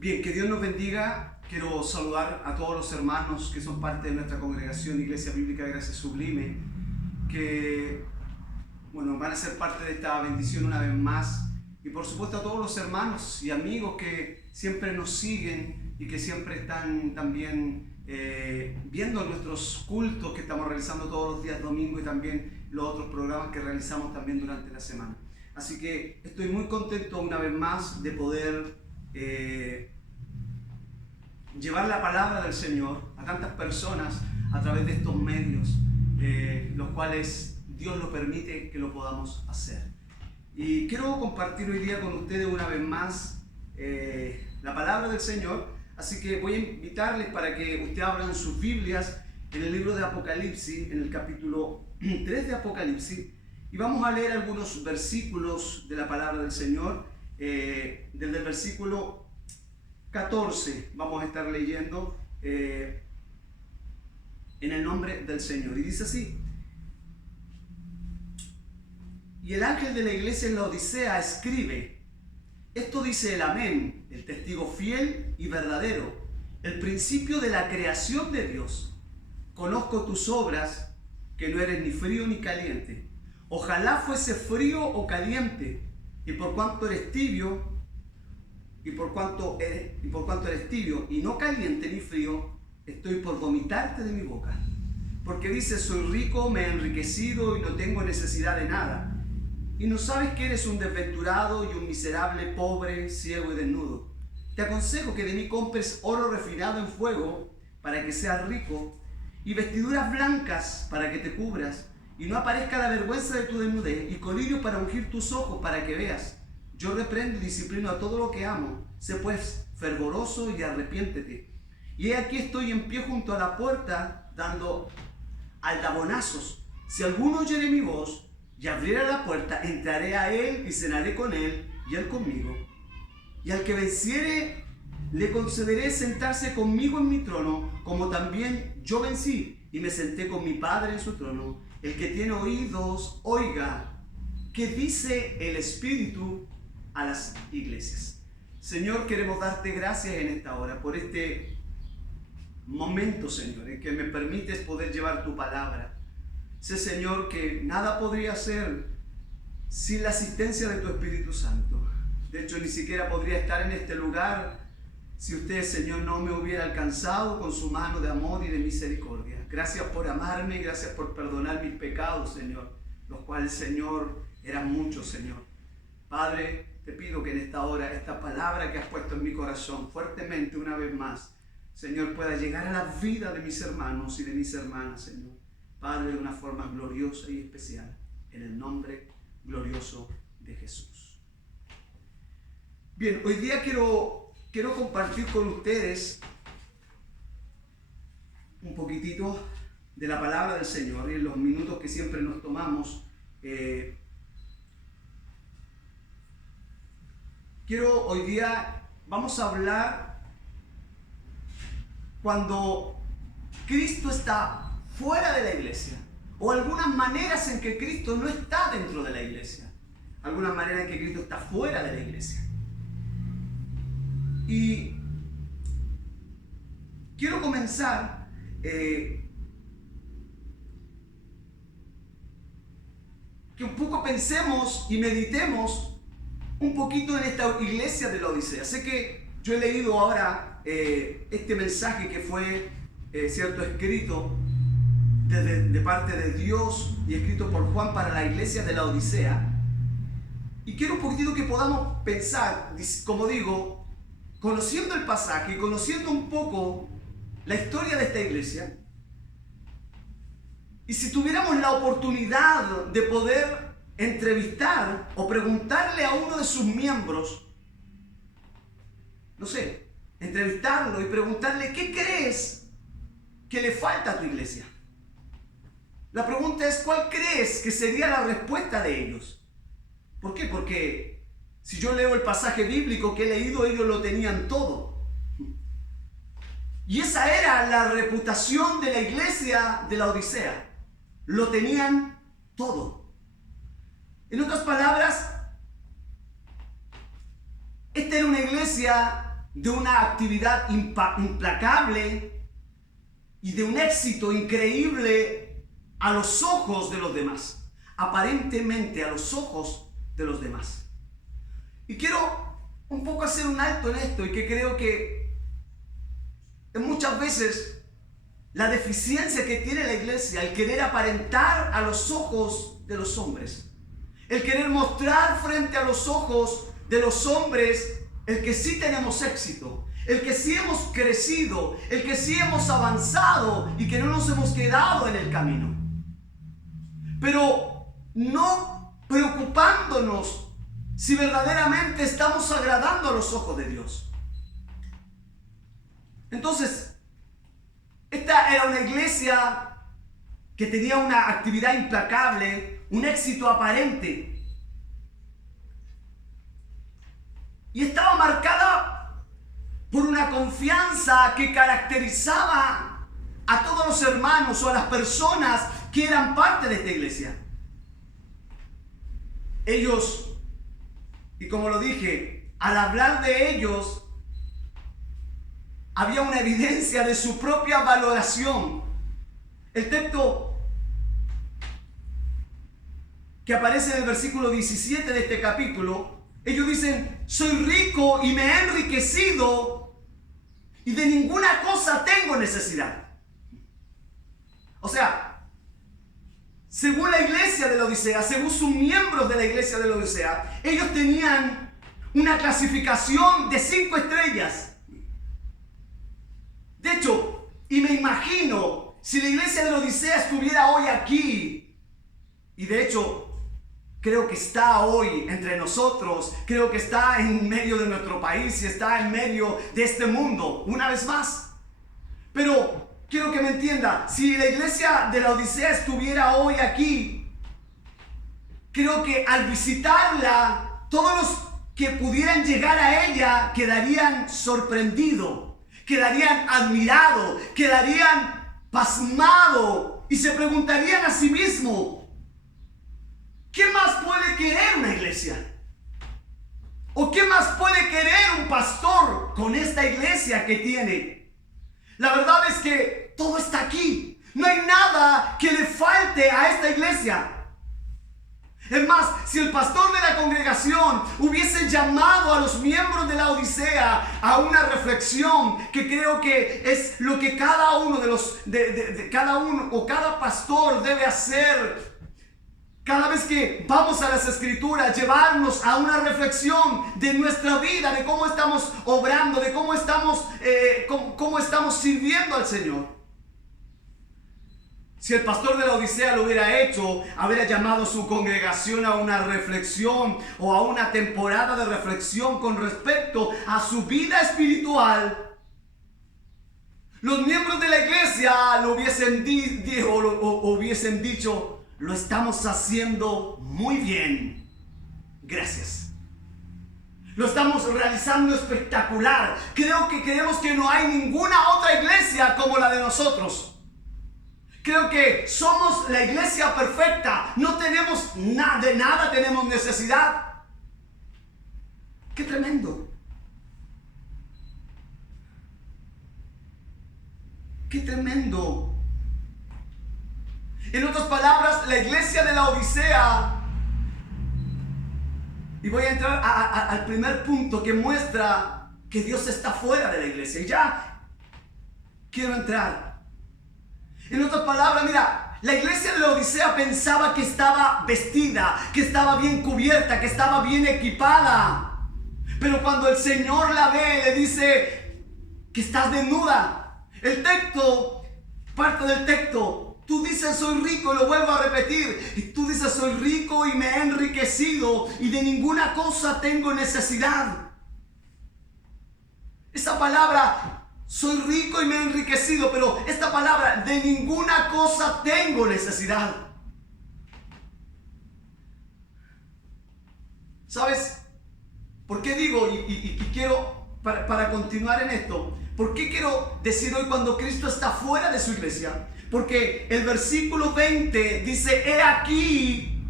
Bien, que Dios nos bendiga. Quiero saludar a todos los hermanos que son parte de nuestra congregación Iglesia Bíblica de Gracia Sublime, que van a ser parte de esta bendición una vez más. Y por supuesto a todos los hermanos y amigos que siempre nos siguen y que siempre están también viendo nuestros cultos que estamos realizando todos los días domingo y también los otros programas que realizamos también durante la semana. Así que estoy muy contento una vez más de poder llevar la palabra del Señor a tantas personas a través de estos medios, los cuales Dios lo permite que lo podamos hacer. Y quiero compartir hoy día con ustedes una vez más la palabra del Señor, así que voy a invitarles para que ustedes abran sus Biblias en el libro de Apocalipsis, en el capítulo 3 de Apocalipsis, y vamos a leer algunos versículos de la palabra del Señor. Desde el versículo 14 vamos a estar leyendo en el nombre del Señor, y dice así: y el ángel de la iglesia en la Odisea escribe: esto dice el Amén, el testigo fiel y verdadero, el principio de la creación de Dios. Conozco tus obras, que no eres ni frío ni caliente. Ojalá fuese frío o caliente. Y por cuanto eres tibio, y no caliente ni frío, estoy por vomitarte de mi boca. Porque dices: soy rico, me he enriquecido y no tengo necesidad de nada. Y no sabes que eres un desventurado y un miserable, pobre, ciego y desnudo. Te aconsejo que de mí compres oro refinado en fuego para que seas rico, y vestiduras blancas para que te cubras, y no aparezca la vergüenza de tu desnudez, y colirio para ungir tus ojos para que veas. Yo reprendo y disciplino a todo lo que amo. Sé pues fervoroso y arrepiéntete. Y he aquí estoy en pie junto a la puerta, dando aldabonazos. Si alguno oyere mi voz y abriera la puerta, entraré a él y cenaré con él y él conmigo. Y al que venciere, le concederé sentarse conmigo en mi trono, como también yo vencí y me senté con mi Padre en su trono. El que tiene oídos, oiga qué dice el Espíritu a las iglesias. Señor, queremos darte gracias en esta hora por este momento, Señor, en que me permites poder llevar tu palabra. Sé, Señor, que nada podría ser sin la asistencia de tu Espíritu Santo. De hecho, ni siquiera podría estar en este lugar si usted, Señor, no me hubiera alcanzado con su mano de amor y de misericordia. Gracias por amarme, gracias por perdonar mis pecados, Señor, los cuales, Señor, eran muchos, Señor. Padre, te pido que en esta hora, esta palabra que has puesto en mi corazón fuertemente una vez más, Señor, pueda llegar a la vida de mis hermanos y de mis hermanas, Señor. Padre, de una forma gloriosa y especial, en el nombre glorioso de Jesús. Bien, hoy día quiero compartir con ustedes un poquitito de la palabra del Señor, y en los minutos que siempre nos tomamos, hoy día vamos a hablar cuando Cristo está fuera de la iglesia, o algunas maneras en que Cristo no está dentro de la iglesia, algunas maneras en que Cristo está fuera de la iglesia. Y quiero comenzar que un poco pensemos y meditemos un poquito en esta iglesia de la Odisea. Sé que yo he leído ahora este mensaje que fue escrito de parte de Dios y escrito por Juan para la iglesia de la Odisea. Y quiero un poquitito que podamos pensar, como digo, conociendo el pasaje y conociendo un poco la historia de esta iglesia. Y si tuviéramos la oportunidad de poder entrevistar o preguntarle a uno de sus miembros, entrevistarlo y preguntarle: ¿qué crees que le falta a tu iglesia? La pregunta es: ¿cuál crees que sería la respuesta de ellos? ¿Por qué? Porque si yo leo el pasaje bíblico que he leído, ellos lo tenían todo. Y esa era la reputación de la iglesia de la Odisea. Lo tenían todo. En otras palabras, esta era una iglesia de una actividad implacable y de un éxito increíble a los ojos de los demás, aparentemente a los ojos de los demás. Y quiero un poco hacer un alto en esto, y que creo que muchas veces la deficiencia que tiene la iglesia, el querer aparentar a los ojos de los hombres, el querer mostrar frente a los ojos de los hombres el que sí tenemos éxito, el que sí hemos crecido, el que sí hemos avanzado y que no nos hemos quedado en el camino. Pero no preocupándonos si verdaderamente estamos agradando a los ojos de Dios. Entonces, esta era una iglesia que tenía una actividad implacable, un éxito aparente. Y estaba marcada por una confianza que caracterizaba a todos los hermanos o a las personas que eran parte de esta iglesia. Ellos, y como lo dije, al hablar de ellos, había una evidencia de su propia valoración. El texto que aparece en el versículo 17 de este capítulo, ellos dicen: soy rico y me he enriquecido y de ninguna cosa tengo necesidad. O sea, según la iglesia de la Odisea, según sus miembros de la iglesia de la Odisea, ellos tenían una clasificación de 5 estrellas. De hecho, y me imagino, si la iglesia de la Odisea estuviera hoy aquí, y de hecho creo que está hoy entre nosotros, creo que está en medio de nuestro país y está en medio de este mundo, una vez más. Pero quiero que me entienda, si la iglesia de la Odisea estuviera hoy aquí, creo que al visitarla, todos los que pudieran llegar a ella quedarían sorprendidos, quedarían admirados, quedarían pasmados y se preguntarían a sí mismos: ¿qué más puede querer una iglesia? ¿O qué más puede querer un pastor con esta iglesia que tiene? La verdad es que todo está aquí. No hay nada que le falte a esta iglesia. Es más, si el pastor de la congregación hubiese llamado a los miembros de la Odisea a una reflexión, que creo que es lo que cada uno cada pastor debe hacer cada vez que vamos a las Escrituras, llevarnos a una reflexión de nuestra vida, de cómo estamos obrando, de cómo estamos sirviendo al Señor. Si el pastor de la Odisea lo hubiera hecho, hubiera llamado a su congregación a una reflexión o a una temporada de reflexión con respecto a su vida espiritual, los miembros de la iglesia lo hubiesen dicho: lo estamos haciendo muy bien, gracias. Lo estamos realizando espectacular. Creemos que no hay ninguna otra iglesia como la de nosotros. Creo que somos la iglesia perfecta. No tenemos de nada tenemos necesidad. ¡Qué tremendo! ¡Qué tremendo! En otras palabras, la iglesia de la Odisea, y voy a entrar al primer punto que muestra que Dios está fuera de la iglesia. Y ya quiero entrar. En otras palabras, mira, la iglesia de la Odisea pensaba que estaba vestida, que estaba bien cubierta, que estaba bien equipada. Pero cuando el Señor la ve, le dice que estás desnuda. El texto, parte del texto, tú dices: soy rico, y lo vuelvo a repetir. Y tú dices: soy rico y me he enriquecido y de ninguna cosa tengo necesidad. Esa palabra, soy rico y me he enriquecido, pero esta palabra, de ninguna cosa tengo necesidad. ¿Sabes por qué digo y quiero, para continuar en esto, por qué quiero decir hoy cuando Cristo está fuera de su iglesia? Porque el versículo 20 dice: he aquí,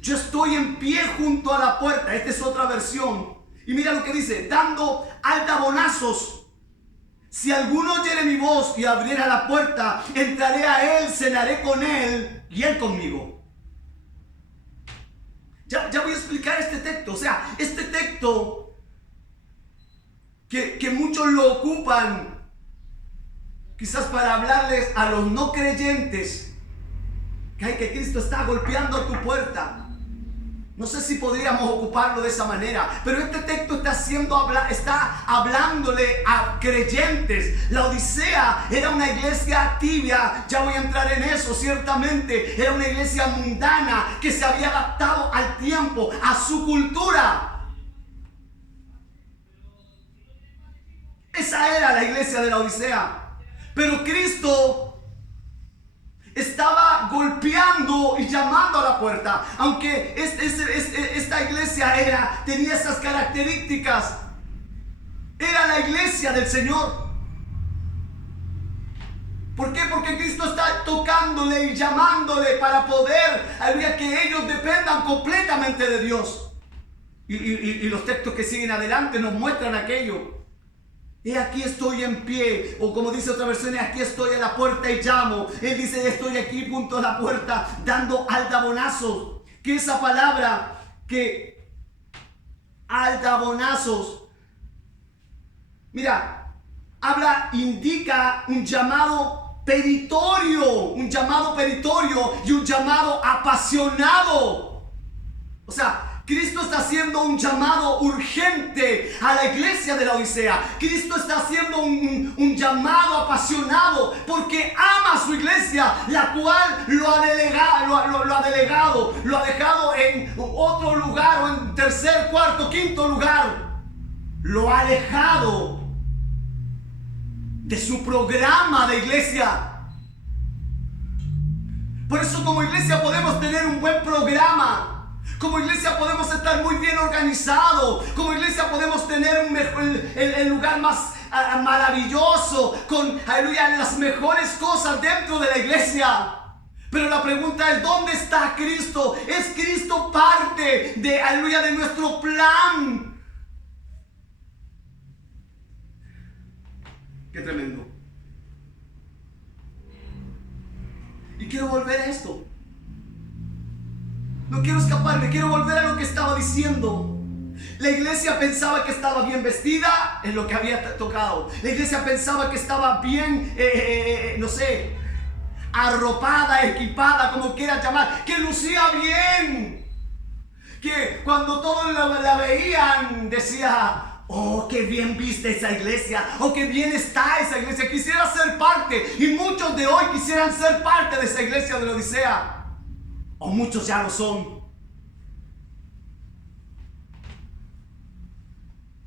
yo estoy en pie junto a la puerta. Esta es otra versión. Y mira lo que dice, dando aldabonazos. Si alguno oyere mi voz y abriera la puerta, entraré a él, cenaré con él y él conmigo. Ya voy a explicar este texto. O sea, este texto que muchos lo ocupan quizás para hablarles a los no creyentes que Cristo está golpeando a tu puerta. No sé si podríamos ocuparlo de esa manera, pero este texto está hablándole a creyentes. La Odisea era una iglesia tibia, ya voy a entrar en eso, ciertamente. Era una iglesia mundana que se había adaptado al tiempo, a su cultura. Esa era la iglesia de la Odisea. Pero Cristo estaba golpeando y llamando a la puerta. Aunque esta iglesia tenía esas características, era la iglesia del Señor. ¿Por qué? Porque Cristo está tocándole y llamándole para poder que ellos dependan completamente de Dios. Y los textos que siguen adelante nos muestran aquello. Y aquí estoy en pie, o como dice otra versión, aquí estoy a la puerta y llamo. Él dice, estoy aquí junto a la puerta, dando aldabonazos. Que esa palabra, que aldabonazos, mira, indica un llamado peritorio y un llamado apasionado. O sea, Cristo está haciendo un llamado urgente a la iglesia de la Odisea. Cristo está haciendo un llamado apasionado porque ama a su iglesia, la cual lo ha dejado en otro lugar, o en tercer, cuarto, quinto lugar. Lo ha alejado de su programa de iglesia. Por eso como iglesia podemos tener un buen programa. Como iglesia podemos estar muy bien organizados. Como iglesia podemos tener el lugar más maravilloso, con, aleluya, las mejores cosas dentro de la iglesia. Pero la pregunta es, ¿dónde está Cristo? ¿Es Cristo parte de, aleluya, de nuestro plan? Qué tremendo. Y quiero volver a esto. No quiero escaparme, quiero volver a lo que estaba diciendo. La iglesia pensaba que estaba bien vestida, en lo que había tocado. La iglesia pensaba que estaba bien, arropada, equipada, como quieras llamar, que lucía bien. Que cuando todos la veían, decía, oh, qué bien viste esa iglesia, oh, qué bien está esa iglesia. Quisiera ser parte, y muchos de hoy quisieran ser parte de esa iglesia de la Odisea. O muchos ya lo son.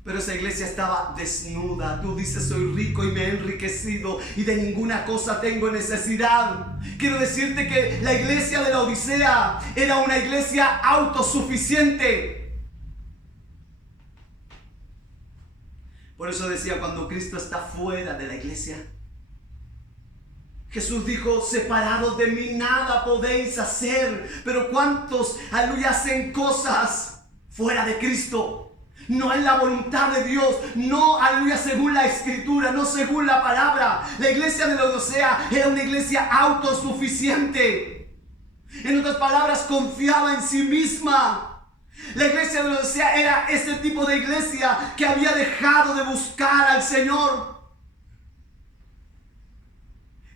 Pero esa iglesia estaba desnuda. Tú dices, soy rico y me he enriquecido y de ninguna cosa tengo necesidad. Quiero decirte que la iglesia de la Odisea era una iglesia autosuficiente. Por eso decía, cuando Cristo está fuera de la iglesia, Jesús dijo, separados de mí nada podéis hacer. Pero ¿cuántos, aleluya, hacen cosas fuera de Cristo? No es la voluntad de Dios, no, aleluya, según la Escritura, no según la palabra. La iglesia de la Odisea era una iglesia autosuficiente. En otras palabras, confiaba en sí misma. La iglesia de la Odisea era ese tipo de iglesia que había dejado de buscar al Señor.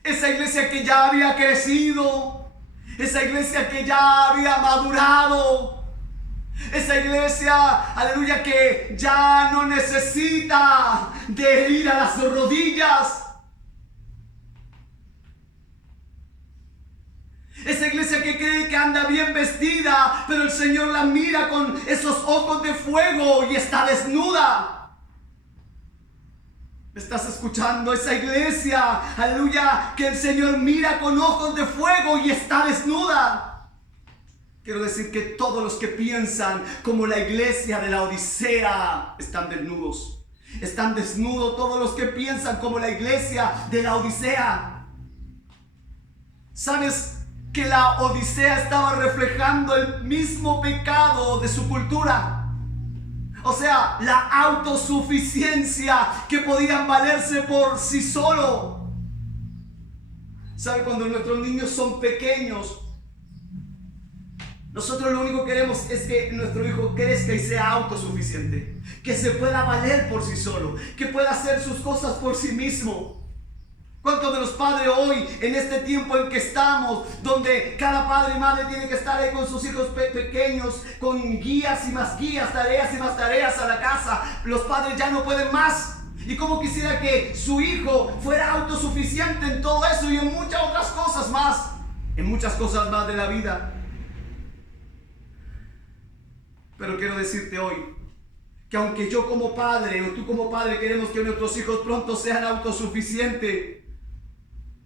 Esa iglesia que ya había crecido, esa iglesia que ya había madurado, esa iglesia, aleluya, que ya no necesita de ir a las rodillas. Esa iglesia que cree que anda bien vestida, pero el Señor la mira con esos ojos de fuego y está desnuda. ¿Estás escuchando? Esa iglesia, aleluya, que el Señor mira con ojos de fuego y está desnuda. Quiero decir que todos los que piensan como la iglesia de la Odisea están desnudos. Están desnudos todos los que piensan como la iglesia de la Odisea. ¿Sabes que la Odisea estaba reflejando el mismo pecado de su cultura? O sea, la autosuficiencia, que podían valerse por sí solo. ¿Sabe? Cuando nuestros niños son pequeños, nosotros lo único que queremos es que nuestro hijo crezca y sea autosuficiente, que se pueda valer por sí solo, que pueda hacer sus cosas por sí mismo. ¿Cuántos de los padres hoy, en este tiempo en que estamos, donde cada padre y madre tiene que estar ahí con sus hijos pequeños, con guías y más guías, tareas y más tareas a la casa, los padres ya no pueden más? Y cómo quisiera que su hijo fuera autosuficiente en todo eso y en muchas otras cosas más, en muchas cosas más de la vida. Pero quiero decirte hoy que aunque yo como padre o tú como padre queremos que nuestros hijos pronto sean autosuficientes,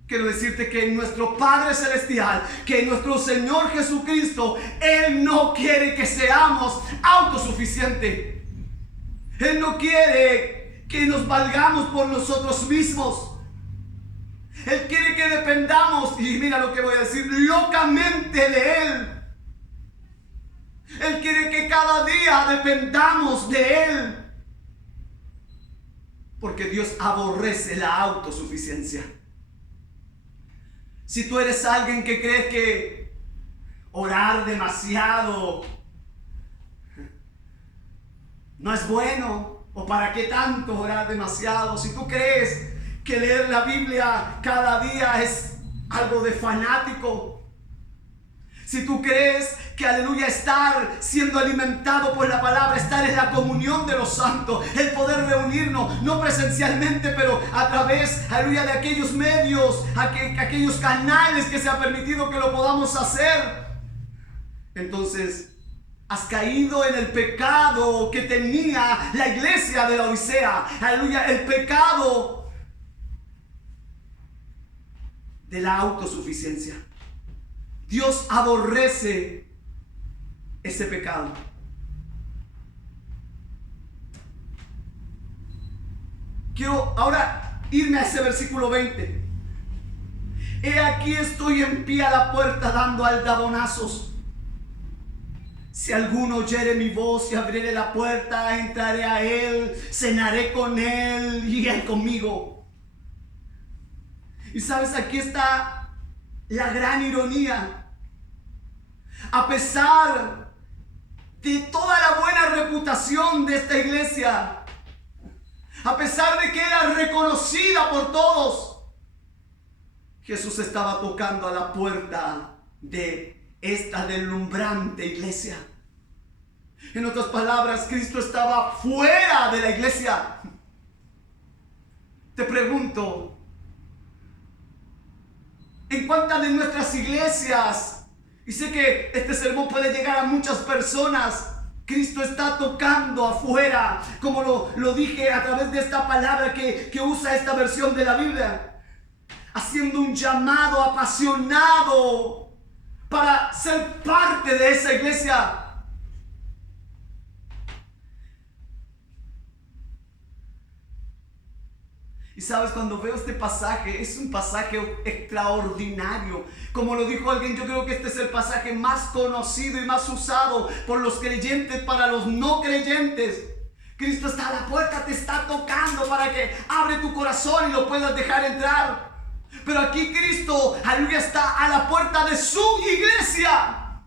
quiero decirte que nuestro Padre Celestial, que nuestro Señor Jesucristo, Él no quiere que seamos autosuficientes. Él no quiere que nos valgamos por nosotros mismos. Él quiere que dependamos, y mira lo que voy a decir, locamente de Él. Él quiere que cada día dependamos de Él. Porque Dios aborrece la autosuficiencia. Si tú eres alguien que crees que orar demasiado no es bueno, o para qué tanto orar demasiado, si tú crees que leer la Biblia cada día es algo de fanático, si tú crees que, aleluya, estar siendo alimentado por la palabra, estar en la comunión de los santos, el poder reunirnos, no presencialmente, pero a través, aleluya, de aquellos medios, aquellos canales que se ha permitido que lo podamos hacer, entonces has caído en el pecado que tenía la iglesia de la Odisea. Aleluya, el pecado de la autosuficiencia. Dios aborrece ese pecado. Quiero ahora irme a ese versículo 20. He aquí estoy en pie a la puerta dando aldabonazos. Si alguno oyere mi voz y abriere la puerta, entraré a él, cenaré con él y él conmigo. Y sabes, aquí está la gran ironía. A pesar de toda la buena reputación de esta iglesia, a pesar de que era reconocida por todos, Jesús estaba tocando a la puerta de esta deslumbrante iglesia. En otras palabras, Cristo estaba fuera de la iglesia. Te pregunto, ¿en cuántas de nuestras iglesias, y sé que este sermón puede llegar a muchas personas, Cristo está tocando afuera, como lo dije a través de esta palabra que usa esta versión de la Biblia, haciendo un llamado apasionado para ser parte de esa iglesia? Y sabes, cuando veo este pasaje, es un pasaje extraordinario. Como lo dijo alguien, yo creo que este es el pasaje más conocido y más usado por los creyentes para los no creyentes. Cristo está a la puerta, te está tocando para que abre tu corazón y lo puedas dejar entrar. Pero aquí Cristo, aleluya, está a la puerta de su iglesia.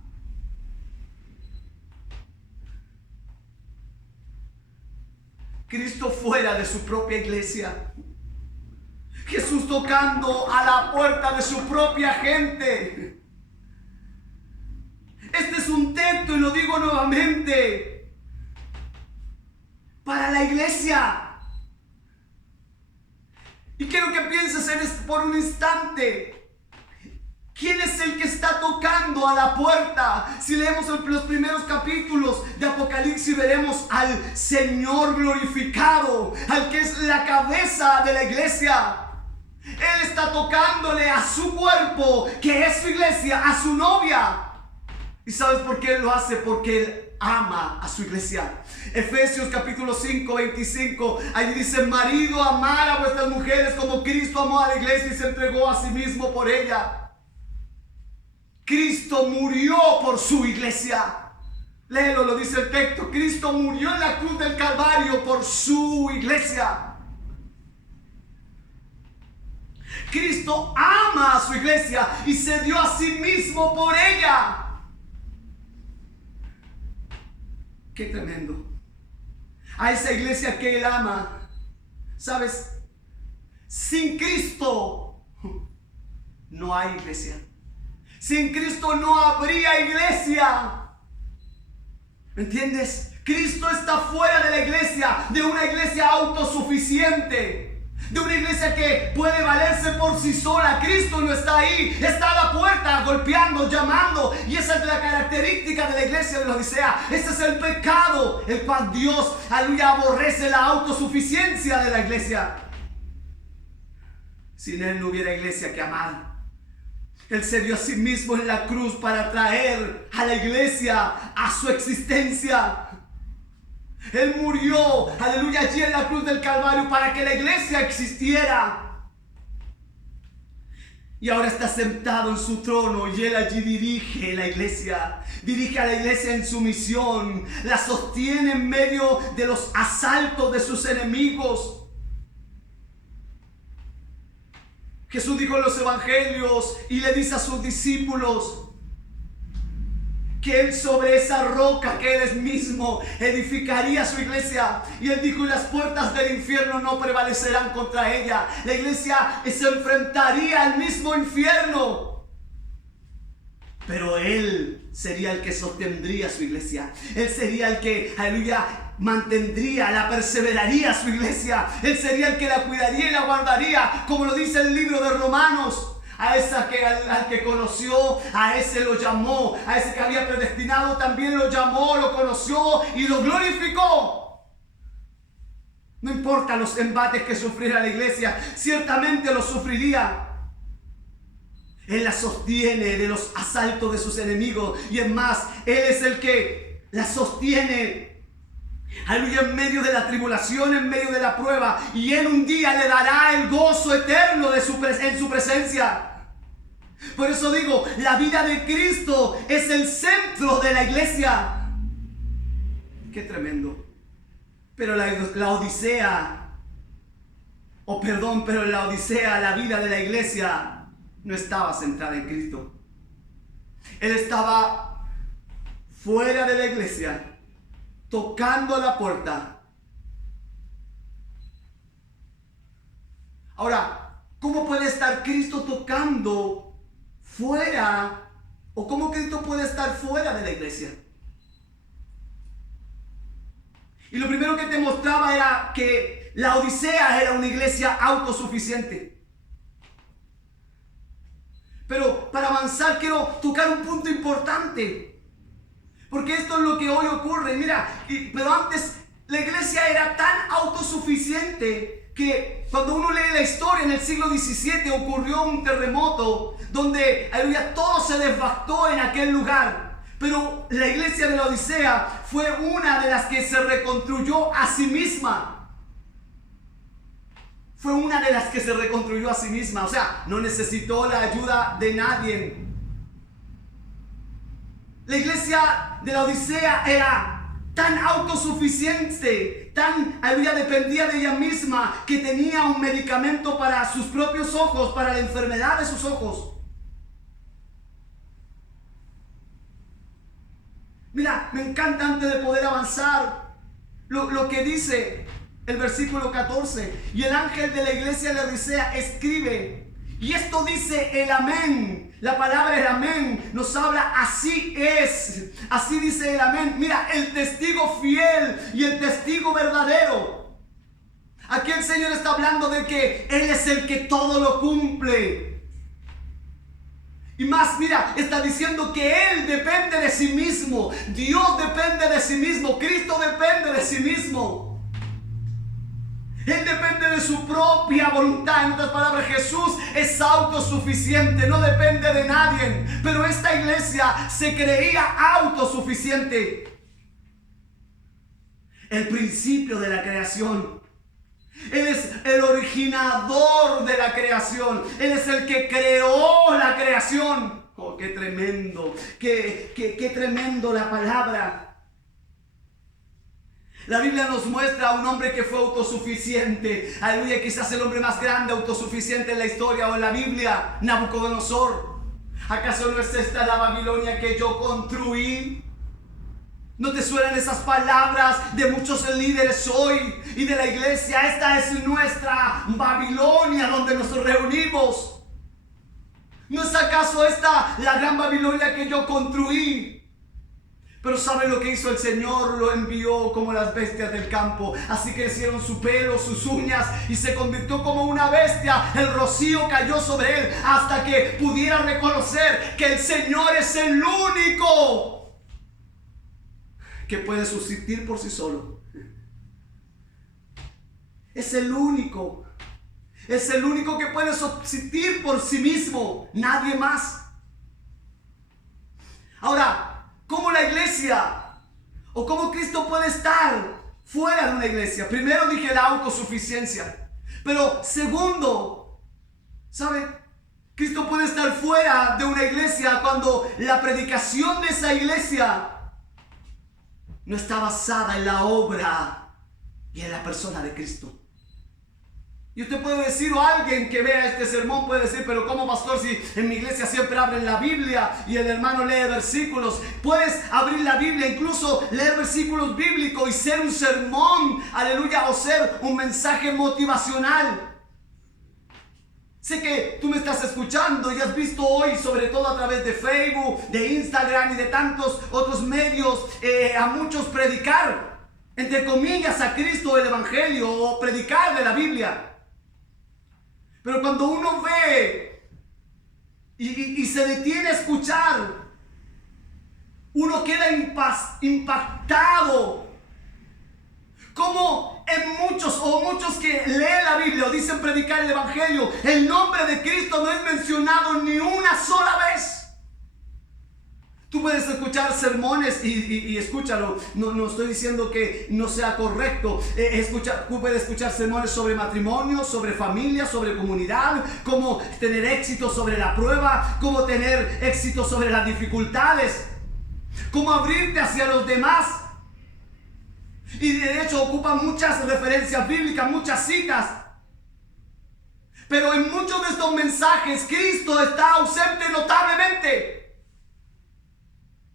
Cristo fuera de su propia iglesia. Jesús tocando a la puerta de su propia gente. Este es un texto, y lo digo nuevamente, para la iglesia. Y quiero que pienses en esto por un instante. ¿Quién es el que está tocando a la puerta? Si leemos los primeros capítulos de Apocalipsis, veremos al Señor glorificado, al que es la cabeza de la iglesia. Él está tocándole a su cuerpo, que es su iglesia, a su novia. ¿Y sabes por qué Él lo hace? Porque Él ama a su iglesia. Efesios capítulo 5, 25, allí dice: marido, amar a vuestras mujeres como Cristo amó a la iglesia y se entregó a sí mismo por ella. Cristo murió por su iglesia. Léelo, lo dice el texto. Cristo murió en la cruz del Calvario por su iglesia. Cristo ama a su iglesia y se dio a sí mismo por ella. Qué tremendo. A esa iglesia que Él ama. ¿Sabes? Sin Cristo no hay iglesia. Sin Cristo no habría iglesia. ¿Me entiendes? Cristo está fuera de la iglesia, de una iglesia autosuficiente, de una iglesia que puede valerse por sí sola. Cristo no está ahí, está a la puerta golpeando, llamando, y esa es la característica de la iglesia de la Odisea. Ese es el pecado, el cual Dios, aleluya, aborrece, la autosuficiencia de la iglesia. Sin Él no hubiera iglesia que amar. Él se dio a sí mismo en la cruz para traer a la iglesia a su existencia. Él murió, aleluya, allí en la cruz del Calvario para que la iglesia existiera. Y ahora está sentado en su trono y Él allí dirige la iglesia. Dirige a la iglesia en su misión. La sostiene en medio de los asaltos de sus enemigos. Jesús dijo en los evangelios y le dice a sus discípulos que Él sobre esa roca que Él es mismo edificaría su iglesia. Y Él dijo, y las puertas del infierno no prevalecerán contra ella. La iglesia se enfrentaría al mismo infierno. Pero Él sería el que sostendría su iglesia. Él sería el que, aleluya, mantendría, la perseveraría su iglesia. Él sería el que la cuidaría y la guardaría, como lo dice el libro de Romanos. A esa que al que conoció, a ese lo llamó. A ese que había predestinado también lo llamó, lo conoció y lo glorificó. No importa los embates que sufriera la iglesia, ciertamente los sufriría. Él la sostiene de los asaltos de sus enemigos. Y es más, Él es el que la sostiene, aleluya, en medio de la tribulación, en medio de la prueba. Y Él un día le dará el gozo eterno en su presencia. Por eso digo, la vida de Cristo es el centro de la iglesia. Qué tremendo. Pero la Odisea, pero en la Odisea, la vida de la iglesia no estaba centrada en Cristo. Él estaba fuera de la iglesia, tocando la puerta. Ahora, ¿cómo puede estar Cristo tocando fuera? ¿O cómo Cristo puede estar fuera de la iglesia? Y lo primero que te mostraba era que la Odisea era una iglesia autosuficiente. Pero para avanzar quiero tocar un punto importante. Porque esto es lo que hoy ocurre. Mira, pero antes la iglesia era tan autosuficiente que cuando uno lee la historia, en el siglo XVII ocurrió un terremoto donde, aleluya, todo se devastó en aquel lugar. Pero la iglesia de la Odisea fue una de las que se reconstruyó a sí misma. Fue una de las que se reconstruyó a sí misma. O sea, no necesitó la ayuda de nadie. La iglesia de la Odisea era tan autosuficiente, dependía de ella misma, que tenía un medicamento para sus propios ojos, para la enfermedad de sus ojos. Mira, me encanta, antes de poder avanzar, lo que dice el versículo 14. Y el ángel de la iglesia de la Odisea escribe, y esto dice el amén. La palabra el amén nos habla, así es, así dice el amén. Mira, el testigo fiel y el testigo verdadero. Aquí el Señor está hablando de que Él es el que todo lo cumple. Y más, mira, está diciendo que Él depende de sí mismo. Dios depende de sí mismo. Cristo depende de sí mismo. Él depende de su propia voluntad. En otras palabras, Jesús es autosuficiente, no depende de nadie. Pero esta iglesia se creía autosuficiente. El principio de la creación. Él es el originador de la creación. Él es el que creó la creación. Oh, qué tremendo, qué tremendo la palabra. La Biblia nos muestra a un hombre que fue autosuficiente. Aleluya, quizás el hombre más grande autosuficiente en la historia o en la Biblia, Nabucodonosor. ¿Acaso no es esta la Babilonia que yo construí? ¿No te suenan esas palabras de muchos líderes hoy y de la iglesia? Esta es nuestra Babilonia donde nos reunimos. ¿No es acaso esta la gran Babilonia que yo construí? Pero ¿saben lo que hizo el Señor? Lo envió como las bestias del campo. Así crecieron su pelo, sus uñas, y se convirtió como una bestia. El rocío cayó sobre él hasta que pudiera reconocer que el Señor es el único que puede subsistir por sí solo. Es el único. Es el único que puede subsistir por sí mismo. Nadie más. Ahora, ¿cómo la iglesia o cómo Cristo puede estar fuera de una iglesia? Primero dije la autosuficiencia. Pero segundo, ¿sabe? Cristo puede estar fuera de una iglesia cuando la predicación de esa iglesia no está basada en la obra y en la persona de Cristo. Y usted puede decir, o alguien que vea este sermón puede decir, pero ¿cómo, pastor, si en mi iglesia siempre abren la Biblia y el hermano lee versículos? Puedes abrir la Biblia, incluso leer versículos bíblicos y ser un sermón, aleluya, o ser un mensaje motivacional. Sé que tú me estás escuchando y has visto hoy, sobre todo a través de Facebook, de Instagram y de tantos otros medios, a muchos predicar, entre comillas, a Cristo, el Evangelio, o predicar de la Biblia. Pero cuando uno ve y se detiene a escuchar, uno queda impactado. Como en muchos que leen la Biblia o dicen predicar el Evangelio, el nombre de Cristo no es mencionado ni una sola vez. Tú puedes escuchar sermones y escúchalo. No estoy diciendo que no sea correcto. Tú puedes escuchar sermones sobre matrimonio, sobre familia, sobre comunidad, cómo tener éxito sobre la prueba, cómo tener éxito sobre las dificultades, cómo abrirte hacia los demás. Y de hecho ocupa muchas referencias bíblicas, muchas citas. Pero en muchos de estos mensajes Cristo está ausente notablemente.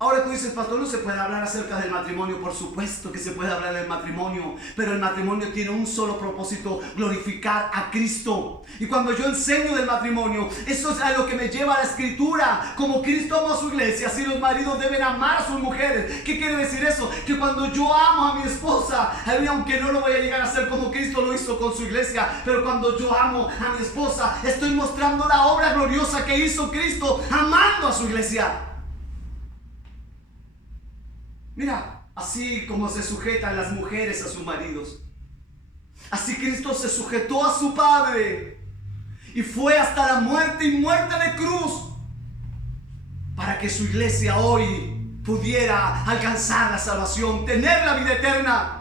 Ahora tú dices, pastor, no se puede hablar acerca del matrimonio. Por supuesto que se puede hablar del matrimonio, pero el matrimonio tiene un solo propósito: glorificar a Cristo. Y cuando yo enseño del matrimonio, eso es a lo que me lleva a la Escritura. Como Cristo amó a su iglesia, así los maridos deben amar a sus mujeres. ¿Qué quiere decir eso? Que cuando yo amo a mi esposa, aunque no lo voy a llegar a hacer como Cristo lo hizo con su iglesia, pero cuando yo amo a mi esposa, estoy mostrando la obra gloriosa que hizo Cristo amando a su iglesia. Mira, así como se sujetan las mujeres a sus maridos, así Cristo se sujetó a su Padre y fue hasta la muerte y muerte de cruz para que su iglesia hoy pudiera alcanzar la salvación, tener la vida eterna.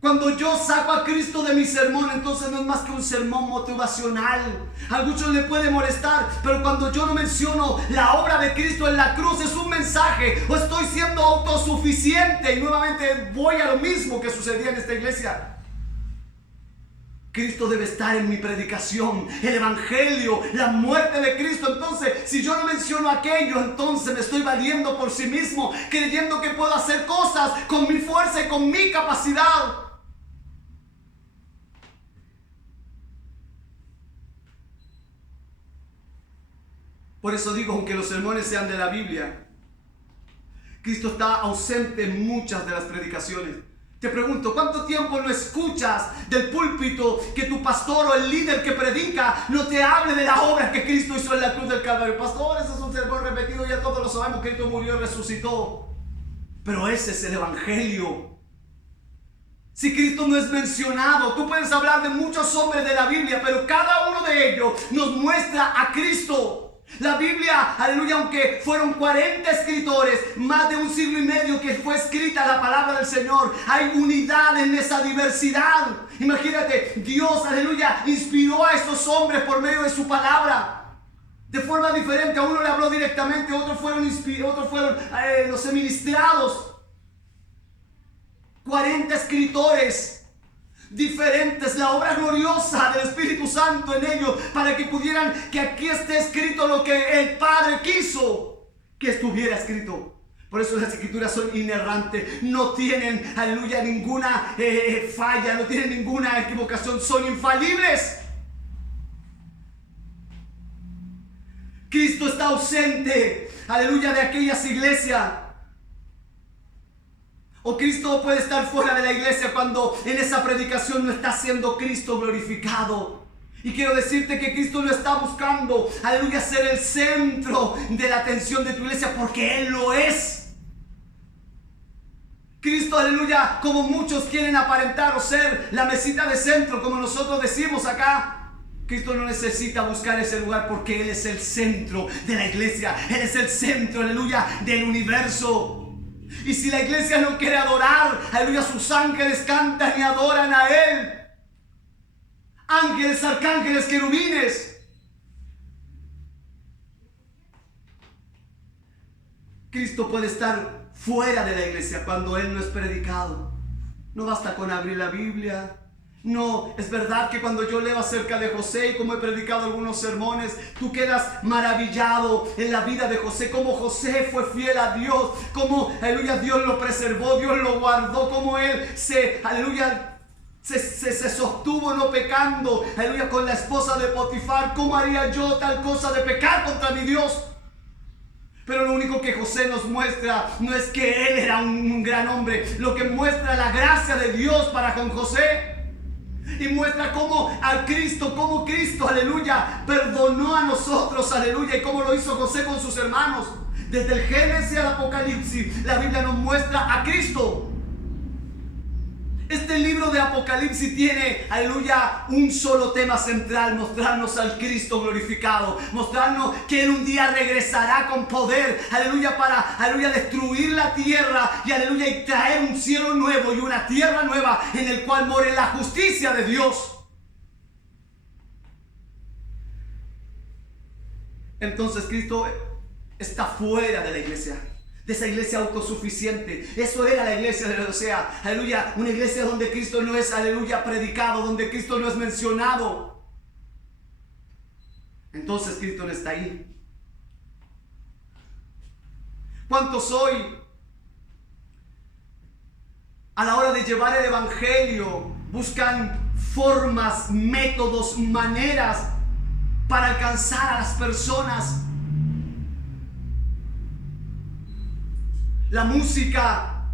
Cuando yo saco a Cristo de mi sermón, entonces no es más que un sermón motivacional. A muchos les puede molestar, pero cuando yo no menciono la obra de Cristo en la cruz, es un mensaje, o estoy siendo autosuficiente. Y nuevamente voy a lo mismo que sucedía en esta iglesia. Cristo debe estar en mi predicación, el Evangelio, la muerte de Cristo. Entonces, si yo no menciono aquello, entonces me estoy valiendo por sí mismo, creyendo que puedo hacer cosas con mi fuerza y con mi capacidad. Por eso digo, aunque los sermones sean de la Biblia, Cristo está ausente en muchas de las predicaciones. Te pregunto, ¿cuánto tiempo no escuchas del púlpito que tu pastor o el líder que predica no te hable de la obra que Cristo hizo en la cruz del Calvario? Pastor, eso es un sermón repetido, ya todos lo sabemos, Cristo murió y resucitó. Pero ese es el Evangelio. Si Cristo no es mencionado, tú puedes hablar de muchos hombres de la Biblia, pero cada uno de ellos nos muestra a Cristo. La Biblia, aleluya, aunque fueron 40 escritores, más de un siglo y medio que fue escrita la palabra del Señor, hay unidad en esa diversidad. Imagínate, Dios, aleluya, inspiró a estos hombres por medio de su palabra de forma diferente. A uno le habló directamente, otros fueron ministrados. 40 escritores diferentes, la obra gloriosa del Espíritu Santo en ellos, para que pudieran, que aquí esté escrito lo que el Padre quiso que estuviera escrito. Por eso las escrituras son inerrantes, no tienen, aleluya, ninguna falla, no tienen ninguna equivocación, son infalibles. Cristo está ausente, aleluya, de aquellas iglesias. O Cristo puede estar fuera de la iglesia cuando en esa predicación no está siendo Cristo glorificado. Y quiero decirte que Cristo no está buscando, aleluya, ser el centro de la atención de tu iglesia, porque Él lo es. Cristo, aleluya, como muchos quieren aparentar o ser la mesita de centro, como nosotros decimos acá, Cristo no necesita buscar ese lugar porque Él es el centro de la iglesia. Él es el centro, aleluya, del universo. Y si la iglesia no quiere adorar, aleluya, sus ángeles cantan y adoran a Él. Ángeles, arcángeles, querubines. Cristo puede estar fuera de la iglesia cuando Él no es predicado. No basta con abrir la Biblia. No, es verdad que cuando yo leo acerca de José y como he predicado algunos sermones, tú quedas maravillado en la vida de José, cómo José fue fiel a Dios, cómo, aleluya, Dios lo preservó, Dios lo guardó, cómo él aleluya, se sostuvo no pecando, aleluya, con la esposa de Potifar. ¿Cómo haría yo tal cosa de pecar contra mi Dios? Pero lo único que José nos muestra no es que él era un gran hombre, lo que muestra la gracia de Dios para con José. Y muestra cómo Cristo, aleluya, perdonó a nosotros, aleluya, y cómo lo hizo José con sus hermanos. Desde el Génesis al Apocalipsis, la Biblia nos muestra a Cristo. Este libro de Apocalipsis tiene, aleluya, un solo tema central: mostrarnos al Cristo glorificado, mostrarnos que Él un día regresará con poder, aleluya, para, aleluya, destruir la tierra y, aleluya, y traer un cielo nuevo y una tierra nueva en el cual more la justicia de Dios. Entonces Cristo está fuera de la iglesia, de esa iglesia autosuficiente. Eso era la iglesia de Laodicea, aleluya, una iglesia donde Cristo no es, aleluya, predicado, donde Cristo no es mencionado. Entonces Cristo no está ahí. ¿Cuántos hoy, a la hora de llevar el evangelio, buscan formas, métodos, maneras para alcanzar a las personas? La música,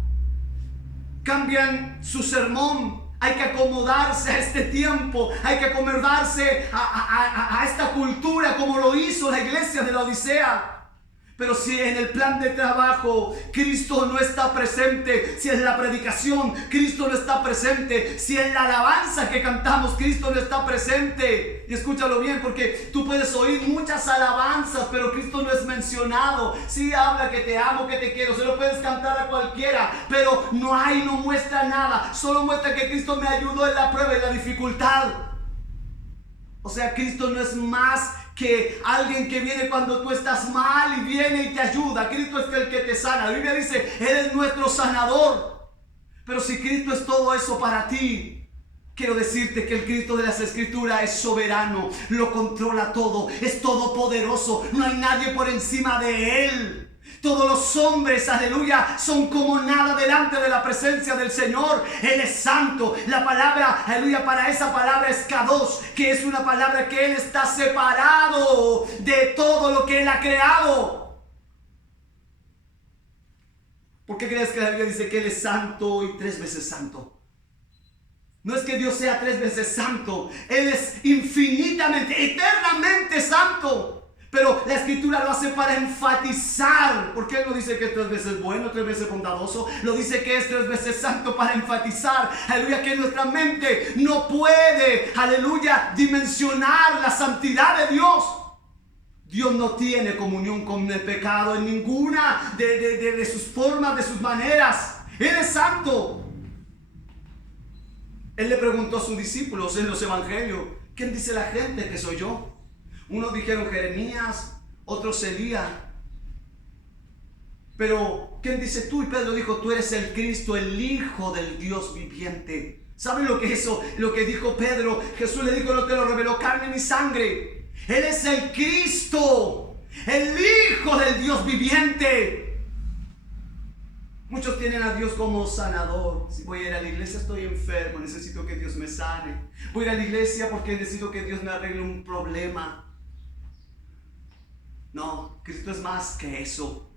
cambian su sermón. Hay que acomodarse a este tiempo, hay que acomodarse a esta cultura, como lo hizo la iglesia de la Odisea. Pero si en el plan de trabajo Cristo no está presente, si en la predicación Cristo no está presente, si en la alabanza que cantamos Cristo no está presente, y escúchalo bien, porque tú puedes oír muchas alabanzas, pero Cristo no es mencionado. Sí habla que te amo, que te quiero, se lo puedes cantar a cualquiera, pero no muestra nada, solo muestra que Cristo me ayudó en la prueba y la dificultad. O sea, Cristo no es más que alguien que viene cuando tú estás mal y viene y te ayuda. Cristo es el que te sana. La Biblia dice, Él es nuestro sanador. Pero si Cristo es todo eso para ti, quiero decirte que el Cristo de las Escrituras es soberano, lo controla todo, es todopoderoso, no hay nadie por encima de Él. Todos los hombres, aleluya, son como nada delante de la presencia del Señor. Él es santo. La palabra, aleluya, para esa palabra es kadosh, que es una palabra que Él está separado de todo lo que Él ha creado. ¿Por qué crees que la Biblia dice que Él es santo y 3 veces santo? No es que Dios sea 3 veces santo. Él es infinitamente, eternamente santo. Pero la Escritura lo hace para enfatizar. ¿Por qué Él no dice que es 3 veces bueno, 3 veces bondadoso? Lo dice que es 3 veces santo para enfatizar, aleluya, que nuestra mente no puede, aleluya, dimensionar la santidad de Dios. Dios no tiene comunión con el pecado en ninguna de sus formas, de sus maneras. Él es santo. Él le preguntó a sus discípulos en los evangelios: ¿quién dice la gente que soy yo? Unos dijeron Jeremías, otros Elías. Pero, ¿quién dice tú? Y Pedro dijo, tú eres el Cristo, el Hijo del Dios viviente. ¿Saben lo que eso? Lo que dijo Pedro. Jesús le dijo, no te lo reveló carne ni sangre. Él es el Cristo, el Hijo del Dios viviente. Muchos tienen a Dios como sanador. Si voy a ir a la iglesia, estoy enfermo, necesito que Dios me sane. Voy a ir a la iglesia porque necesito que Dios me arregle un problema. No, Cristo es más que eso.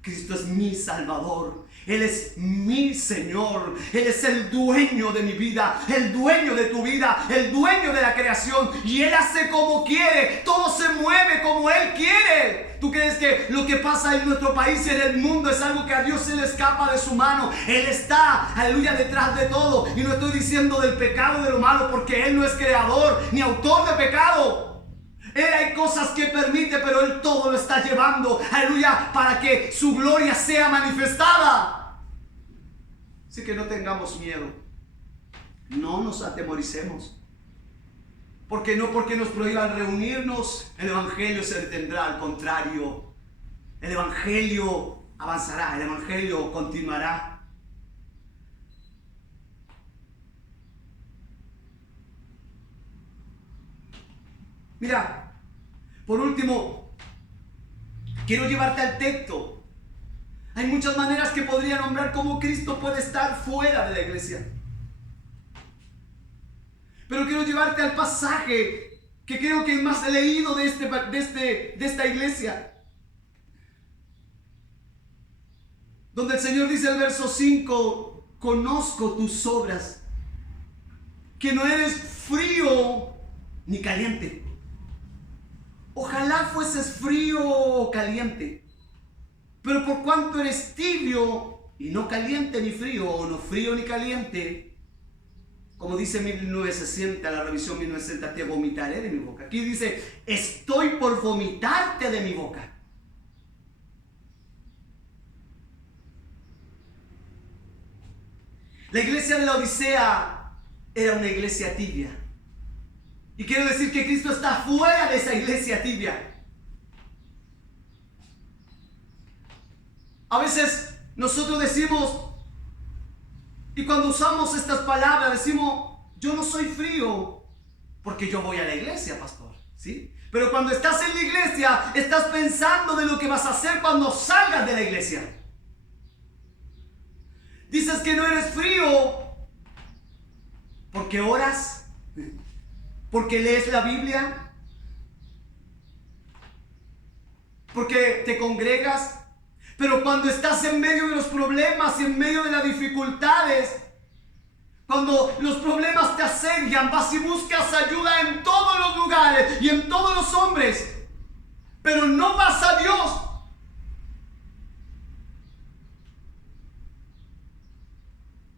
Cristo es mi Salvador. Él es mi Señor. Él es el dueño de mi vida, el dueño de tu vida, el dueño de la creación. Y Él hace como quiere. Todo se mueve como Él quiere. ¿Tú crees que lo que pasa en nuestro país y en el mundo es algo que a Dios se le escapa de su mano? Él está, aleluya, detrás de todo. Y no estoy diciendo del pecado, de lo malo, porque Él no es creador ni autor de pecado. Él hay cosas que permite, pero Él todo lo está llevando, aleluya, para que su gloria sea manifestada. Así que no tengamos miedo, no nos atemoricemos, porque no porque nos prohíban reunirnos, el Evangelio se detendrá. Al contrario, el Evangelio avanzará, el Evangelio continuará. Mira, por último, quiero llevarte al texto. Hay muchas maneras que podría nombrar cómo Cristo puede estar fuera de la iglesia. Pero quiero llevarte al pasaje que creo que es más leído de esta iglesia. Donde el Señor dice el verso 5, conozco tus obras, que no eres frío ni caliente. Ojalá fueses frío o caliente, pero por cuanto eres tibio y no caliente ni frío, o no frío ni caliente, como dice 1960, la revisión 1960, te vomitaré de mi boca. Aquí dice, estoy por vomitarte de mi boca. La iglesia de la Odisea era una iglesia tibia. Y quiero decir que Cristo está fuera de esa iglesia tibia. A veces nosotros decimos, y cuando usamos estas palabras decimos, yo no soy frío porque yo voy a la iglesia, pastor, ¿sí? Pero cuando estás en la iglesia, estás pensando de lo que vas a hacer cuando salgas de la iglesia. Dices que no eres frío porque oras, porque lees la Biblia, porque te congregas. Pero cuando estás en medio de los problemas y en medio de las dificultades, cuando los problemas te asedian, vas y buscas ayuda en todos los lugares y en todos los hombres, pero no vas a Dios.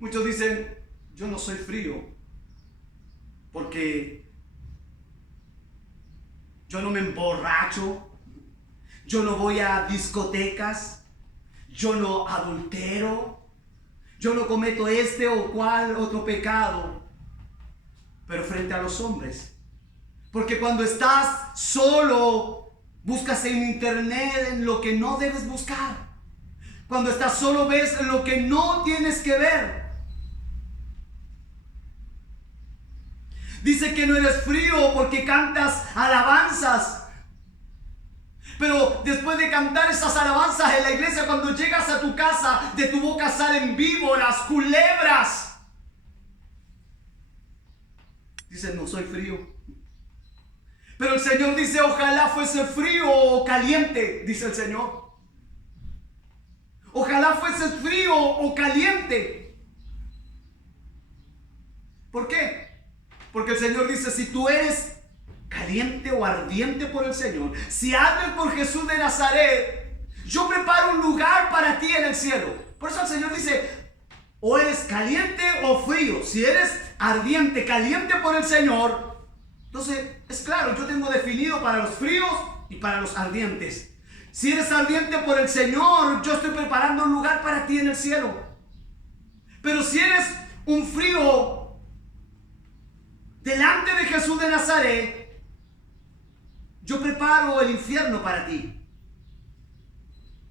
Muchos dicen, yo no soy frío porque yo no me emborracho, yo no voy a discotecas, yo no adultero, yo no cometo este o cual otro pecado. Pero frente a los hombres, porque cuando estás solo, buscas en internet en lo que no debes buscar. Cuando estás solo, ves lo que no tienes que ver. Dice que no eres frío porque cantas alabanzas. Pero después de cantar esas alabanzas en la iglesia, cuando llegas a tu casa, de tu boca salen víboras, culebras. Dices, no soy frío. Pero el Señor dice, ojalá fuese frío o caliente, dice el Señor. Ojalá fuese frío o caliente. ¿Por qué? Porque el Señor dice, si tú eres caliente o ardiente por el Señor, si ardes por Jesús de Nazaret, yo preparo un lugar para ti en el cielo. Por eso el Señor dice, o eres caliente o frío. Si eres ardiente, caliente por el Señor, entonces es claro, yo tengo definido para los fríos y para los ardientes. Si eres ardiente por el Señor, yo estoy preparando un lugar para ti en el cielo. Pero si eres un frío delante de Jesús de Nazaret, yo preparo el infierno para ti.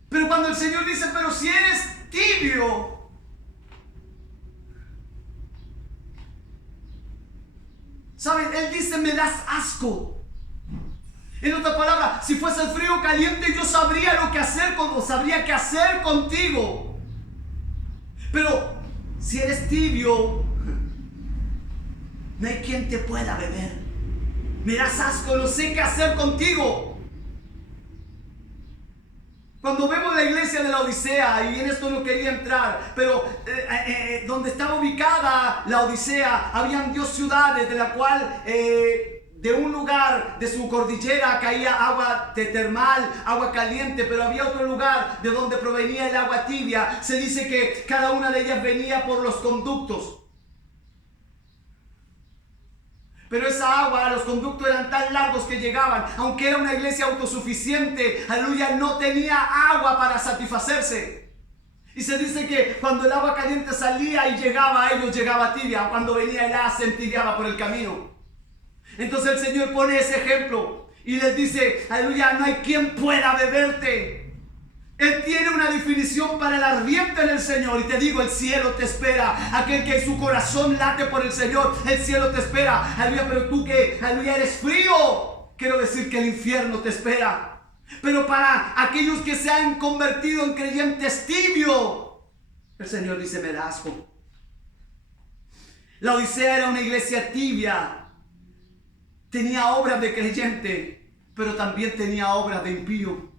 Pero cuando el Señor dice, pero si eres tibio, ¿saben? Él dice, me das asco. En otras palabras, si fuese el frío o caliente, yo sabría lo que hacer sabría qué hacer contigo. Pero si eres tibio, no hay quien te pueda beber. Me das asco, no sé qué hacer contigo. Cuando vemos la iglesia de la Odisea, y en esto no quería entrar, pero donde estaba ubicada la Odisea, habían 2 ciudades de la cual de un lugar de su cordillera caía agua termal, agua caliente, pero había otro lugar de donde provenía el agua tibia. Se dice que cada una de ellas venía por los conductos. Pero esa agua, los conductos eran tan largos que llegaban, aunque era una iglesia autosuficiente, aleluya, no tenía agua para satisfacerse. Y se dice que cuando el agua caliente salía y llegaba a ellos, llegaba tibia. Cuando venía helada, se entibiaba por el camino. Entonces el Señor pone ese ejemplo y les dice, aleluya, no hay quien pueda beberte. Él tiene una definición para el ardiente en el Señor. Y te digo, el cielo te espera. Aquel que en su corazón late por el Señor, el cielo te espera. Aleluya, pero tú que, aleluya, eres frío, quiero decir que el infierno te espera. Pero para aquellos que se han convertido en creyentes tibios, el Señor dice, me da asco. La Odisea era una iglesia tibia. Tenía obras de creyente, pero también tenía obras de impío.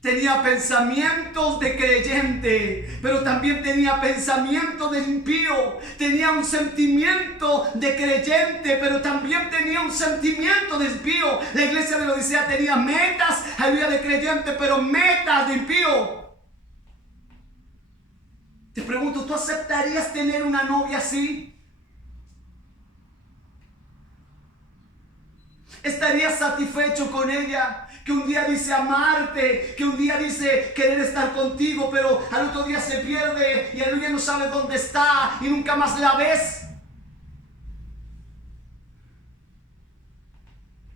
Tenía pensamientos de creyente, pero también tenía pensamientos de impío. Tenía un sentimiento de creyente, pero también tenía un sentimiento de impío. La iglesia de la Odisea tenía metas, aleluya, de creyente, pero metas de impío. Te pregunto, ¿tú aceptarías tener una novia así? ¿Estarías satisfecho con ella? Que un día dice amarte, que un día dice querer estar contigo, pero al otro día se pierde y aleluya no sabe dónde está y nunca más la ves.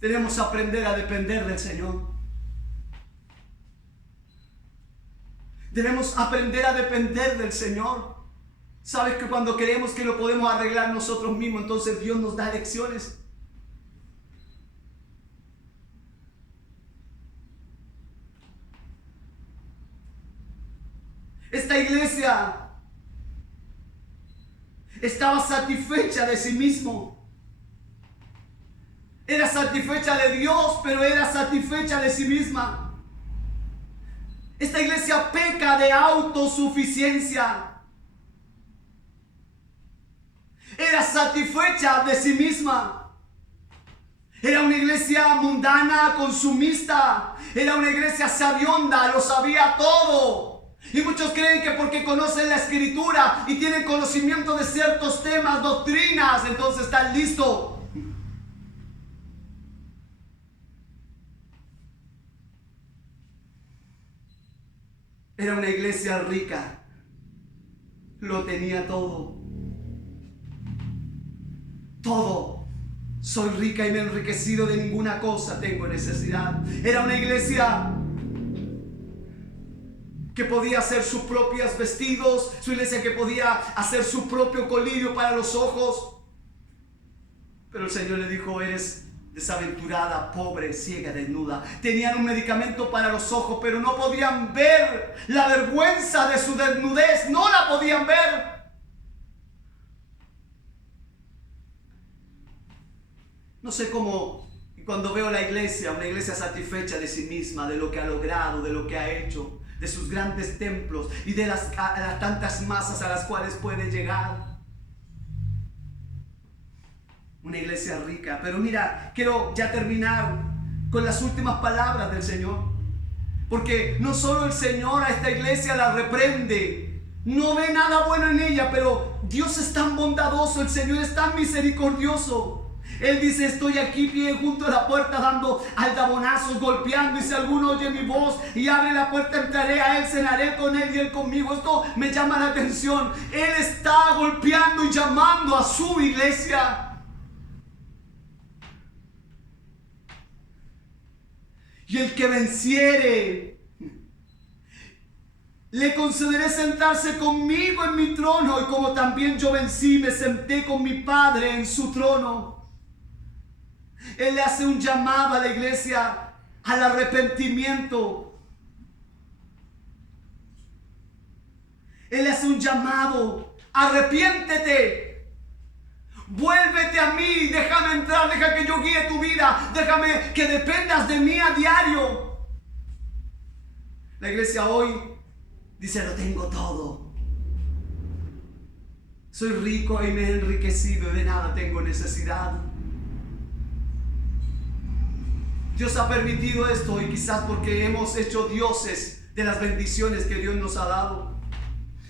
Tenemos que aprender a depender del Señor. Debemos aprender a depender del Señor. Sabes que cuando creemos que lo podemos arreglar nosotros mismos, entonces Dios nos da lecciones. Esta iglesia estaba satisfecha de sí mismo. Era satisfecha de Dios, pero era satisfecha de sí misma. Esta iglesia peca de autosuficiencia. Era satisfecha de sí misma. Era una iglesia mundana, consumista. Era una iglesia sabionda, lo sabía todo. Y muchos creen que porque conocen la escritura y tienen conocimiento de ciertos temas, doctrinas, entonces están listos. Era una iglesia rica, lo tenía todo. Todo. Soy rica y me he enriquecido, de ninguna cosa tengo necesidad. Era una iglesia que podía hacer sus propios vestidos, su iglesia que podía hacer su propio colirio para los ojos. Pero el Señor le dijo, eres desaventurada, pobre, ciega, desnuda. Tenían un medicamento para los ojos, pero no podían ver la vergüenza de su desnudez, no la podían ver. No sé cómo, cuando veo la iglesia, una iglesia satisfecha de sí misma, de lo que ha logrado, de lo que ha hecho, de sus grandes templos y de las tantas masas a las cuales puede llegar. Una iglesia rica. Pero mira, quiero ya terminar con las últimas palabras del Señor. Porque no solo el Señor a esta iglesia la reprende, no ve nada bueno en ella, pero Dios es tan bondadoso, el Señor es tan misericordioso. Él dice, estoy aquí pie junto a la puerta dando aldabonazos, golpeando, y si alguno oye mi voz y abre la puerta, entraré a él, cenaré con él y él conmigo. Esto me llama la atención. Él está golpeando y llamando a su iglesia. Y el que venciere, Le concederé sentarse conmigo en mi trono, y como también yo vencí, me senté con mi Padre en su trono. Él le hace un llamado a la iglesia al arrepentimiento. Él le hace un llamado: arrepiéntete, vuélvete a mí, déjame entrar, deja que yo guíe tu vida, déjame que dependas de mí a diario. La iglesia hoy dice: lo tengo todo, soy rico y me he enriquecido, de nada tengo necesidad. Dios ha permitido esto, y quizás porque hemos hecho dioses de las bendiciones que Dios nos ha dado.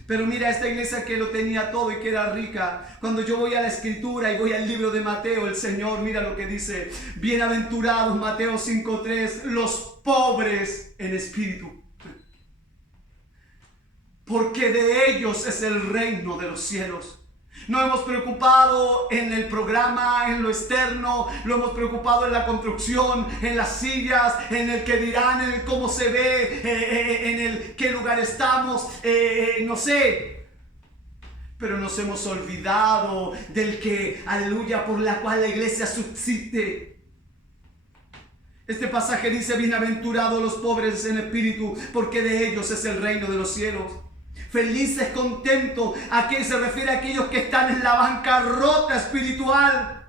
Pero mira, esta iglesia que lo tenía todo y que era rica, cuando yo voy a la escritura y voy al libro de Mateo, el Señor, mira lo que dice: bienaventurados, Mateo 5:3, los pobres en espíritu, porque de ellos es el reino de los cielos. No hemos preocupado en el programa, en lo externo, lo hemos preocupado en la construcción, en las sillas, en el que dirán, en el cómo se ve, en el qué lugar estamos, no sé. Pero nos hemos olvidado del que, aleluya, por la cual la iglesia subsiste. Este pasaje dice: bienaventurados los pobres en espíritu, porque de ellos es el reino de los cielos. Felices, contentos, ¿a qué se refiere? A aquellos que están en la bancarrota espiritual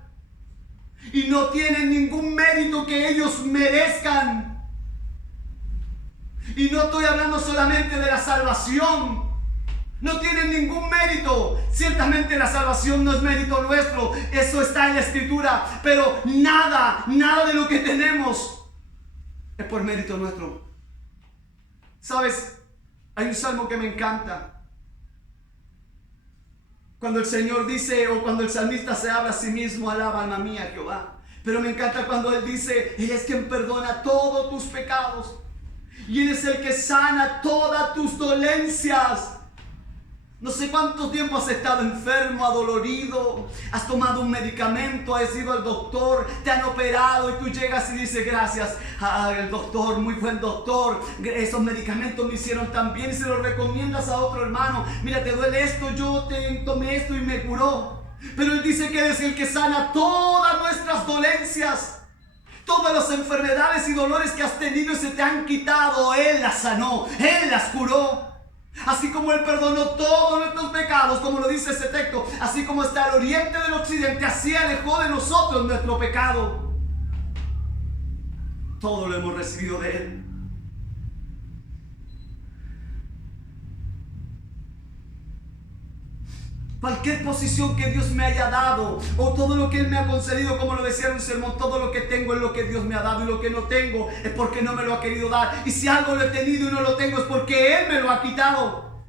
y no tienen ningún mérito que ellos merezcan. Y no estoy hablando solamente de la salvación. No tienen ningún mérito. Ciertamente la salvación no es mérito nuestro, eso está en la escritura, pero nada de lo que tenemos es por mérito nuestro. ¿Sabes? Hay un salmo que me encanta. Cuando el Señor dice, o cuando el salmista se habla a sí mismo: alaba alma mía a Jehová. Pero me encanta cuando Él dice: Él es quien perdona todos tus pecados, y Él es el que sana todas tus dolencias. No sé cuánto tiempo has estado enfermo, adolorido, has tomado un medicamento, has ido al doctor, te han operado y tú llegas y dices: gracias al doctor, muy buen doctor, esos medicamentos me hicieron tan bien, y se los recomiendas a otro hermano: mira, te duele esto, yo te tomé esto y me curó. Pero Él dice que Él es el que sana todas nuestras dolencias. Todas las enfermedades y dolores que has tenido y se te han quitado, Él las sanó, Él las curó. Así como Él perdonó todos nuestros pecados, como lo dice ese texto, así como está el oriente del occidente, así alejó de nosotros nuestro pecado. Todo lo hemos recibido de Él. Cualquier posición que Dios me haya dado, o todo lo que Él me ha concedido, como lo decía en un sermón, todo lo que tengo es lo que Dios me ha dado, y lo que no tengo es porque no me lo ha querido dar. Y si algo lo he tenido y no lo tengo, es porque Él me lo ha quitado.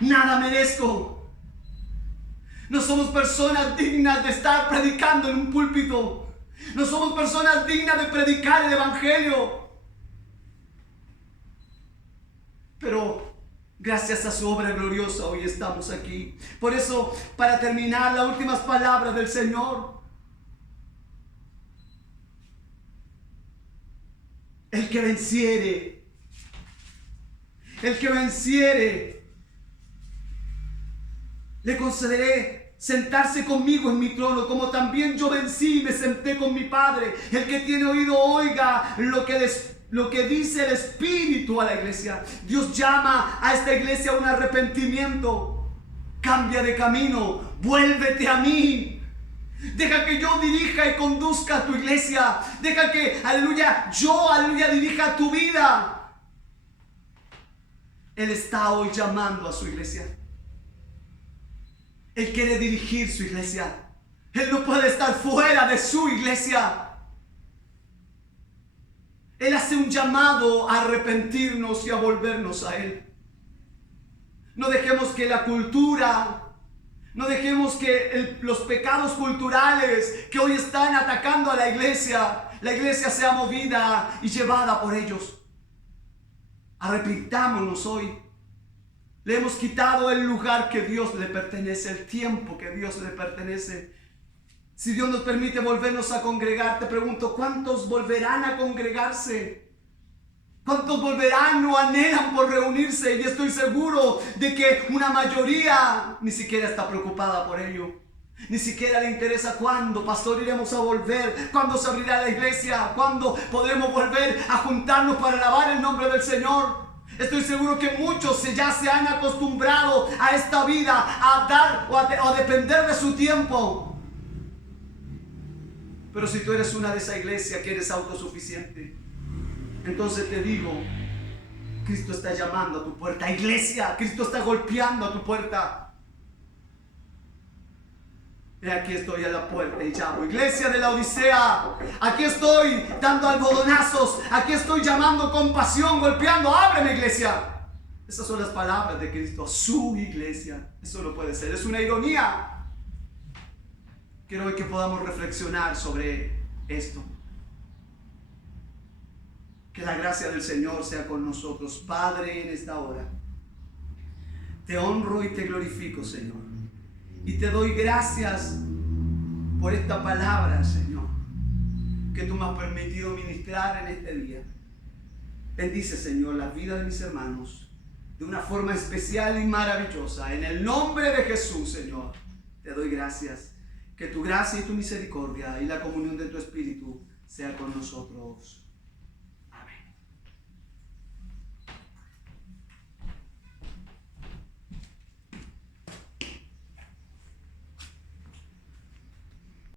Nada merezco. No somos personas dignas de estar predicando en un púlpito. No somos personas dignas de predicar el evangelio. Pero gracias a su obra gloriosa hoy estamos aquí. Por eso, para terminar, las últimas palabras del Señor: el que venciere, le concederé sentarse conmigo en mi trono, como también yo vencí y me senté con mi Padre. El que tiene oído, oiga lo que dice el Espíritu a la iglesia. Dios llama a esta iglesia a un arrepentimiento. Cambia de camino, vuélvete a mí. Deja que yo dirija y conduzca a tu iglesia. Deja que, aleluya, yo, aleluya, dirija tu vida. Él está hoy llamando a su iglesia. Él quiere dirigir su iglesia. Él no puede estar fuera de su iglesia. Él hace un llamado a arrepentirnos y a volvernos a Él. No dejemos que la cultura, no dejemos que los pecados culturales que hoy están atacando a la iglesia sea movida y llevada por ellos. Arrepintámonos hoy. Le hemos quitado el lugar que Dios le pertenece, el tiempo que Dios le pertenece. Si Dios nos permite volvernos a congregar, te pregunto: ¿cuántos volverán a congregarse? ¿Cuántos volverán o anhelan por reunirse? Y estoy seguro de que una mayoría ni siquiera está preocupada por ello. Ni siquiera le interesa cuándo, pastor, iremos a volver, cuándo se abrirá la iglesia, cuándo podremos volver a juntarnos para alabar el nombre del Señor. Estoy seguro que muchos ya se han acostumbrado a esta vida, a dar o a depender de su tiempo. Pero si tú eres una de esa iglesia que eres autosuficiente, entonces te digo, Cristo está llamando a tu puerta. Iglesia, Cristo está golpeando a tu puerta. Y aquí estoy a la puerta y llamo. Iglesia de la Odisea, aquí estoy dando algodonazos, aquí estoy llamando con pasión, golpeando. Ábreme, iglesia. Esas son las palabras de Cristo, su iglesia. Eso no puede ser, es una ironía. Quiero hoy que podamos reflexionar sobre esto. Que la gracia del Señor sea con nosotros. Padre, en esta hora te honro y te glorifico, Señor. Y te doy gracias por esta palabra, Señor, que tú me has permitido ministrar en este día. Bendice, Señor, la vida de mis hermanos de una forma especial y maravillosa. En el nombre de Jesús, Señor, te doy gracias. Que tu gracia y tu misericordia y la comunión de tu Espíritu sea con nosotros.